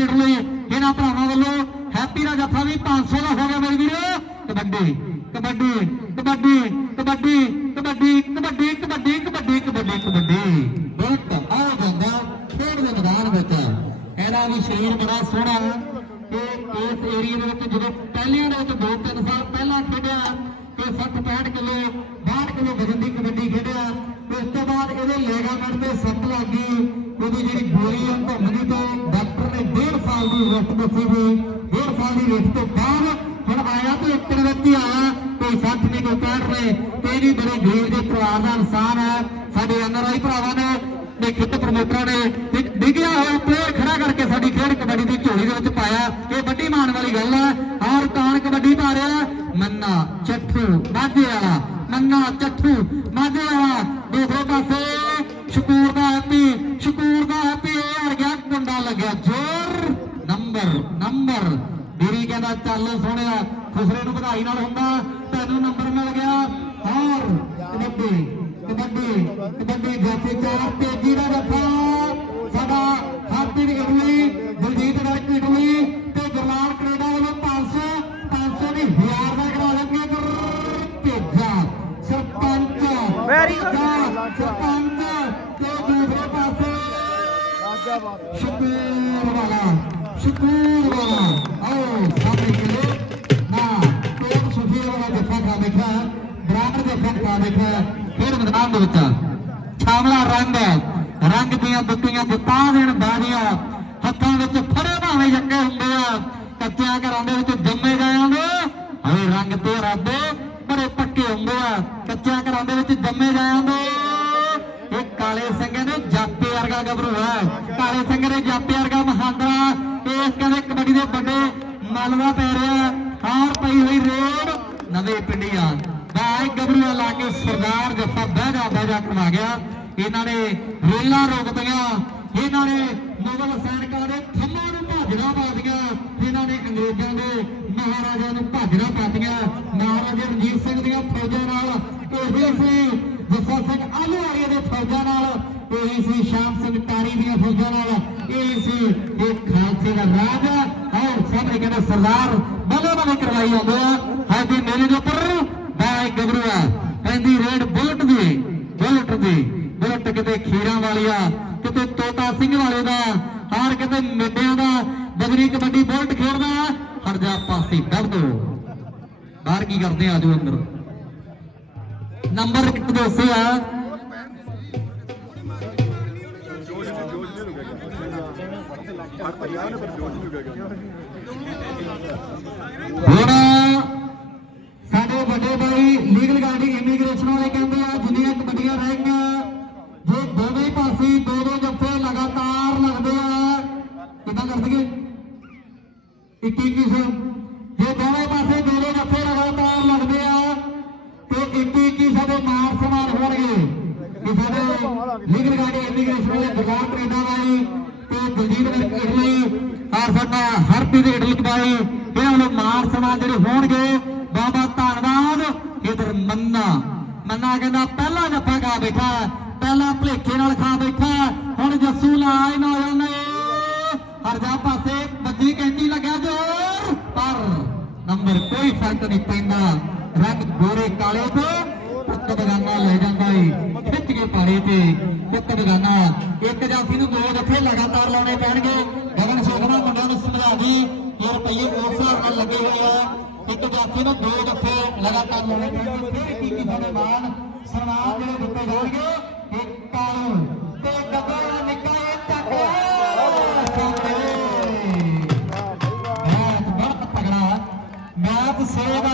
ਤੇ ਇਟਲੀ ਇਹਨਾਂ ਭਰਾਵਾਂ ਵੱਲੋਂ ਹੈਪੀ ਦਾ ਜੱਫਾ ਵੀ 500 ਦਾ ਹੋ ਗਿਆ ਮੇਰੇ ਵੀਰੋ। ਕਬੱਡੀ ਕਬੱਡੀ ਕਬੱਡੀ ਕਬੱਡੀ ਕਬੱਡੀ ਕਬੱਡੀ ਕਬੱਡੀ ਕਬੱਡੀ ਕਬੱਡੀ ਕਬੱਡੀ। ਬਹੁਤ ਆ ਜਾਂਦਾ ਖੇਡ ਦੇ ਮੈਦਾਨ ਵਿੱਚ। ਇਹਦਾ ਵੀ ਸਰੀਰ ਬੜਾ ਸੋਹਣਾ ਹੈ ਇਸ ਏਰੀਆ ਦੇ ਵਿੱਚ ਜਦੋਂ ਪਹਿਲਿਆਂ ਦੇ ਵਿੱਚ 2-3 ਸਾਲ ਪਹਿਲਾਂ ਖੇਡਿਆ ਤੇ 60-65 ਕਿਲੋ 62 ਕਿਲੋ ਵਜਨ ਦੀ ਕਬੱਡੀ ਖੇਡਿਆ। ਤੇ ਉਸ ਤੋਂ ਬਾਅਦ ਇਹਦੇ ਲਿਗਾਮੈਂਟ ਤੇ ਸੱਟ ਲੱਗ ਉਹਦੀ ਜਿਹੜੀ ਗੋਲੀ ਆ ਘੁੰਮਦੀ ਤੋਂ ਦੀ ਰੈਸਟ ਦੱਸੀ ਸੀ 1.5 ਸਾਲ ਦੀ ਰੈਸਟ ਤੋਂ ਬਾਅਦ ਹੁਣ ਆਇਆ ਤੇ ਇੱਕ ਦਿਨ ਆਇਆ ਕੋਈ 60 ਨਹੀਂ ਕੋਈ 65 ਨੇ, ਤੇ ਇਹ ਵੀ ਬੜੇ ਗਰੀਬ ਦੇ ਪਰਿਵਾਰ ਦਾ ਇਨਸਾਨ ਹੈ, ਸਾਡੇ ਐਨਆਰਆਈ ਭਰਾਵਾਂ ਨੇ, ਤੇ ਖਿੱਤ ਪ੍ਰਮੋਟਰਾਂ ਨੇ ਡਿੱਗਿਆ ਹੋਇਆ ਪਲੇਅਰ ਖੜਾ ਕਰਕੇ ਸਾਡੀ ਖੇਡ ਕਬੱਡੀ ਦੀ ਝੋਲੀ ਦੇ ਵਿੱਚ ਪਾਇਆ, ਇਹ ਵੱਡੀ ਮਾਣ ਵਾਲੀ ਗੱਲ ਹੈ ਔਰ ਕੌਣ ਕਬੱਡੀ ਪਾ ਰਿਹਾ, ਮੰਨਾ ਚੱਠੂ, ਮਾਝੇ ਵਾਲਾ, ਮੰਨਾ ਚੱਠੂ, ਮਾਝੇ ਵਾਲਾ ਦੂਸਰੇ ਪਾਸੇ ਸ਼ਕੂਰ ਦਾ ਹੈਪੀ ਸ਼ਕੂਰ ਦਾ ਹੈਪੀ ਇਹ ਹਰ ਗਿਆ ਕੁੰਡਾ ਲੱਗਿਆ ਜ਼ੋਰ ਨੰਬਰ ਨੰਬਰ ਵੀਰੀ ਕਹਿੰਦਾ ਚੱਲ ਸੋਹਣਿਆ ਖੁਸਰੇ ਨੂੰ ਵਧਾਈ ਨਾਲ ਹੁੰਦਾ। ਤੈਨੂੰ ਨੰਬਰ ਮਿਲ ਗਿਆ। ਔਰ ਕਬੱਡੀ ਕਬੱਡੀ ਕਬੱਡੀ ਜਾਤੀ ਚਾਰ ਤੇਜੀ ਦਾ ਜੱਫਾ। ਸਾਡਾ Harpreet Italy Daljit work Italy ਤੇ ਗੁਰਲਾਲ ਕੈਨੇਡਾ ਵੱਲੋਂ 500 500 ਦੀ 1000 ਦਾ ਕਰਾ ਲੈਣਗੇ ਤੇਜਾ। ਸਰਪੰਚ ਸਰਪੰਚ ਤੇ ਦੂਸਰੇ ਪਾਸੇ। ਸ਼ਕੂਰ ਵਾਲਾ। ਸ਼ਕੂਰ ਵਾਲਾ ਆਓ ਸਾਹਮਣੇ ਕਿਲੇ ਨਾ ਕੋਟ ਸੁਖੀ ਵਾਲਾ ਜੱਫਾ ਖਾ ਬੈਠਾ ਬਰਾਬਰ ਜੱਫਾ ਖਾ ਬੈਠਾ ਫਿਰ ਮੈਦਾਨ ਦੇ ਵਿੱਚ ਛਾਵਲਾ ਰੰਗ ਰੰਗ ਦੀਆਂ ਬੁੱਤੀਆਂ ਬੁੱਤਾਂ ਦੇਣ ਬਾਦੀਆਂ ਹੱਥਾਂ ਵਿੱਚ ਫੜੇ ਭਾਵੇਂ ਜੱਕੇ ਹੁੰਦੇ ਆ ਕੱਚਿਆਂ ਘਰਾਂ ਦੇ ਵਿੱਚ ਜੰਮੇ ਗਏ ਨੇ ਹਵੇ ਰੰਗ ਤੇ ਰੱਬ ਬੜੇ ਪੱਕੇ ਹੁੰਦੇ ਆ ਕੱਚਿਆਂ ਘਰਾਂ ਦੇ ਵਿੱਚ ਜੰਮੇ ਗਏ ਨੇ ਇਹ ਕਾਲੇ ਸਿੰਘ ਨੇ ਜਾਪੇ ਵਰਗਾ ਗੱਭਰੂ ਹੈ ਕਾਲੇ ਸਿੰਘ ਨੇ ਜਾਪੇ ਵਰਗਾ ਮਹਾਂਦਰਾ ਇਸ ਦੇ ਵੱਡੇ ਮੱਲ ਪੈ ਰਿਹਾ ਹਾਰ ਪਈ ਹੋਈ ਰੇਡ, ਨਵੇਂ ਪਿੰਡੀਆਂ ਬਾਈ ਗੱਭਰੂ ਲਾ ਕੇ ਸਰਦਾਰ ਜੱਫਾ ਬਹਿਜਾ ਬਹਿਜਾ ਕਰਵਾ ਗਿਆ। ਇਹਨਾਂ ਨੇ ਰੇਲਾਂ ਰੋਕਦੀਆਂ ਇਹਨਾਂ ਨੇ ਮੁਗਲ ਸੈਨਿਕਾਂ ਦੇ ਥੰਮਾਂ ਨੂੰ ਭਾਜੜਾ ਪਾਦੀਆਂ ਇਹਨਾਂ ਨੇ ਅੰਗਰੇਜ਼ਾਂ ਦੇ ਮਹਾਰਾਜਾ ਨੂੰ ਭਾਜੜਾ ਪਾਦੀਆਂ ਮਹਾਰਾਜਾ ਰਣਜੀਤ ਸਿੰਘ ਦੀਆਂ ਫੌਜਾਂ ਨਾਲ ਇਹ ਸੀ, ਜੱਫਾ ਸਿੰਘ ਆਲੂਵਾਲੀਆ ਦੇ ਫੌਜਾਂ ਨਾਲ ਇਹ ਸੀ, ਸ਼ਾਮ ਸਿੰਘ ਤਾਰੀ ਦੀਆਂ ਫੌਜਾਂ ਨਾਲ ਇਹ ਸੀ। ਇਹ ਖਾਲਸੇ ਦਾ ਰਾਜ ਔਰ ਸਾਹਮਣੇ ਕਹਿੰਦੇ ਸਰਦਾਰ ਬੱਲੇ ਬੱਲੇ ਕਰਵਾਈ ਆਉਂਦੇ ਆ। ਹਾਦੀ ਮੇਲੇ ਦੇ ਉੱਪਰ ਬਾਈ ਗੱਭਰੂ ਆ। ਰੇਡ ਬੁਲਟ ਦੀ ਬੁਲਟ ਦੀ, ਬੁਲਟ ਕਿਤੇ ਖੀਰਾਂ ਵਾਲੀਆ, ਕਿਤੇ ਤੋਤਾ ਸਿੰਘ ਵਾਲੇ ਦਾ, ਹਾਰ ਕਿਤੇ ਮੇਡਿਆਂ ਦਾ, ਬਗਰੀ ਕਬੱਡੀ ਬੁਲਟ ਖੇਡਦਾ ਹਟ ਜਾ ਪਾਸੇ ਦੱਬ ਦੋ ਬਾਹਰ ਕੀ ਕਰਦੇ ਆ ਆਜੋ ਅੰਦਰ। ਨੰਬਰ ਇੱਕ ਆ। ਹੁਣ ਸਾਡੇ ਵੱਡੇ ਭਾਈ ਲੀਗਲ ਗਾਰਡਿੰਗ ਇਮੀਗ੍ਰੇਸ਼ਨ ਵਾਲੇ ਕਹਿੰਦੇ ਆ, ਜਿੰਨੀਆਂ ਕਬੱਡੀਆਂ ਰਹਿ ਗਈਆਂ, ਜੇ ਦੋਵੇਂ ਪਾਸੇ ਦੋ ਦੋ ਜੱਫੇ ਲਗਾਤਾਰ ਲੱਗਦੇ ਆ, ਕਿੱਦਾਂ ਕਰ ਦਈਏ 21 21 ਜੇ ਦੋਵੇਂ ਪਾਸੇ ਦੋ ਦੋ ਜੱਫੇ ਲਗਾਤਾਰ ਲੱਗਦੇ ਆ, ਤੇ 21 21 ਸਾਡੇ ਮਾਰ ਸਮਾਰ ਹੋਣਗੇ। ਕਿ ਸਾਡੇ ਲੀਗਲ ਗਾਰਡਿੰਗ ਇਮੀਗ੍ਰੇਸ਼ਨ ਵਾਲੇ ਗੁਰਦਾਰ ਕੈਨੇਡਾ ਵਾਲੀ ਤੇ ਇਟਲੀ ਔਰ ਸਾਡਾ ਹਰਪ੍ਰੀਤ ਇਟਲੀ ਬਾਈ ਇਹਨਾਂ ਵੱਲੋਂ ਮਾਰ ਸਮਾਰ ਜਿਹੜੇ ਹੋਣਗੇ ਬਾਬਾ ਧੰਨਵਾਦ। ਇਧਰ ਮੰਨਾ ਮੰਨਾ ਕਹਿੰਦਾ, ਪਹਿਲਾ ਜੱਫਾ ਗਾ ਬੈਠਾ ਪਹਿਲਾ ਭਲੇਖੇ ਨਾਲ ਖਾ ਬੈਠਾ ਹੁਣ ਜੱਸੂ ਲਾਜ ਨਾ ਹੋ ਹਰ ਜਾ ਪਾਸੇ ਵੱਜੀ ਕੈਂਟੀ ਲੱਗਿਆ ਜੋਰ, ਪਰ ਨੰਬਰ ਕੋਈ ਫ਼ਰਕ ਨਹੀਂ ਪੈਂਦਾ। ਰੰਗ ਗੋਰੇ ਕਾਲੇ ਤੋਂ, ਪੁੱਤ ਬਗਾਨਾ ਲੈ ਜਾਂਦਾ ਏ। ਖਿੱਚ ਪਾਰੇ ਤੇ ਪੁੱਤ ਬਗਾਨਾ ਇੱਕ ਜਾਫੀ ਨੂੰ ਦੋ ਜੱਫੇ ਲਗਾਤਾਰ ਲਾਉਣੇ ਪੈਣਗੇ। ਗਗਨ ਸੋਖਣਾ ਮੁੰਡਿਆਂ ਨੂੰ ਸਮਝਾ ਦੀ ਇਹ ਰੁਪਈਏ ਉਸ ਹਿਸਾਬ ਨਾਲ ਲੱਗੇ ਹੋਏ ਆ। ਇੱਕ ਜਾਫੀ ਨੂੰ ਦੋ ਜੱਫੇ ਲਗਾਤਾਰ ਲਾਉਣੇ ਪੈਣਗੇ। ਫਿਰ ਕੀ ਕੀ ਸਾਡੇ ਸਨਮਾਨ ਜਿਹੜੇ ਦਿੱਤੇ ਜਾਣਗੇ, ਇੱਕ ਕਾਲੂ ਤੇ ਗੱਬਾ